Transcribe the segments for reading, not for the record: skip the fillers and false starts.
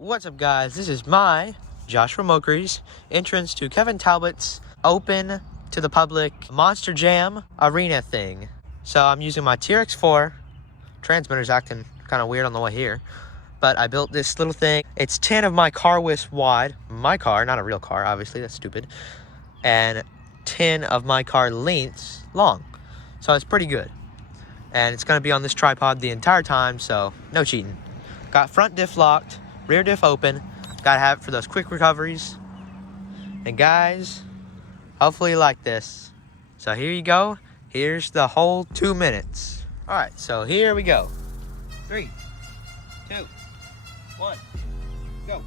What's up, guys? This is my Joshua Mokry's entrance to Kevin Talbot's open to the public Monster Jam arena thing. So I'm using my TRX4. Transmitter's acting kind of weird on the way here, but I built this little thing. It's 10 of my car widths wide. My car, not a real car, obviously, that's stupid. And 10 of my car lengths long. So it's pretty good. And it's gonna be on this tripod the entire time, so no cheating. Got front diff locked, rear diff open. Gotta have it for those quick recoveries. And guys, hopefully you like this. So here you go. Here's the whole 2 minutes. All right, so here we go. 3, 2, 1, go.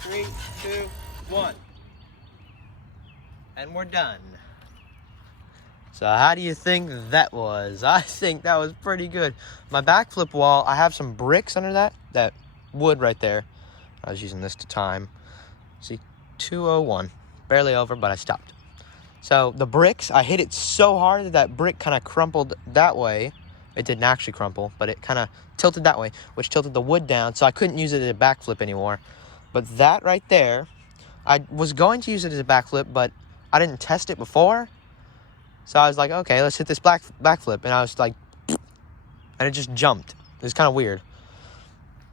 Three, two, one. And we're done. So how do you think that was? I think that was pretty good. My backflip wall, I have some bricks under that wood right there. I was using this to time. See, 2:01. Barely over, but I stopped. So the bricks, I hit it so hard that that brick kind of crumpled that way. It didn't actually crumple, but it kind of tilted that way, which tilted the wood down, so I couldn't use it as a backflip anymore. But that right there, I was going to use it as a backflip, but I didn't test it before. So I was like, okay, let's hit this backflip. And I was like, and it just jumped. It was kind of weird.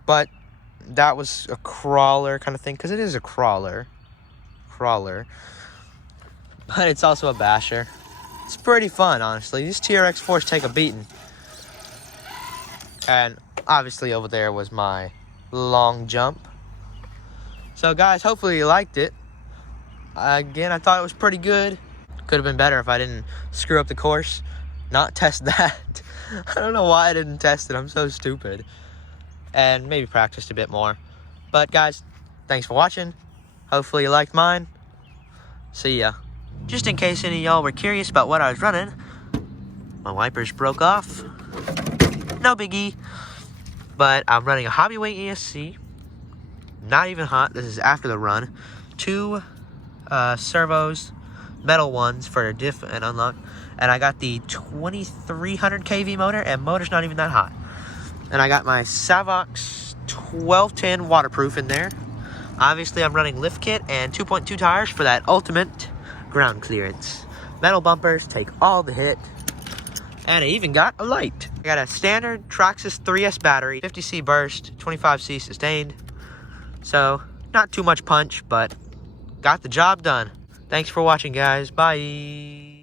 But that was a crawler kind of thing, because it is a crawler. But it's also a basher. It's pretty fun, honestly. These TRX4s take a beating. And obviously over there was my long jump. So guys, hopefully you liked it. Again, I thought it was pretty good. Could have been better if I didn't screw up the course. Not test that. I don't know why I didn't test it. I'm so stupid. And maybe practiced a bit more. But guys, thanks for watching. Hopefully you liked mine. See ya. Just in case any of y'all were curious about what I was running, my wipers broke off. No biggie. But I'm running a Hobbyweight ESC. Not even hot. This is after the run. 2 servos, metal ones for diff and unlock. And I got the 2300 kV motor, and motor's not even that hot. And I got my Savox 1210 waterproof in there. Obviously, I'm running lift kit and 2.2 tires for that ultimate ground clearance. Metal bumpers take all the hit. And I even got a light. I got a standard Traxxas 3S battery, 50C burst, 25C sustained. So, not too much punch, but got the job done. Thanks for watching, guys. Bye.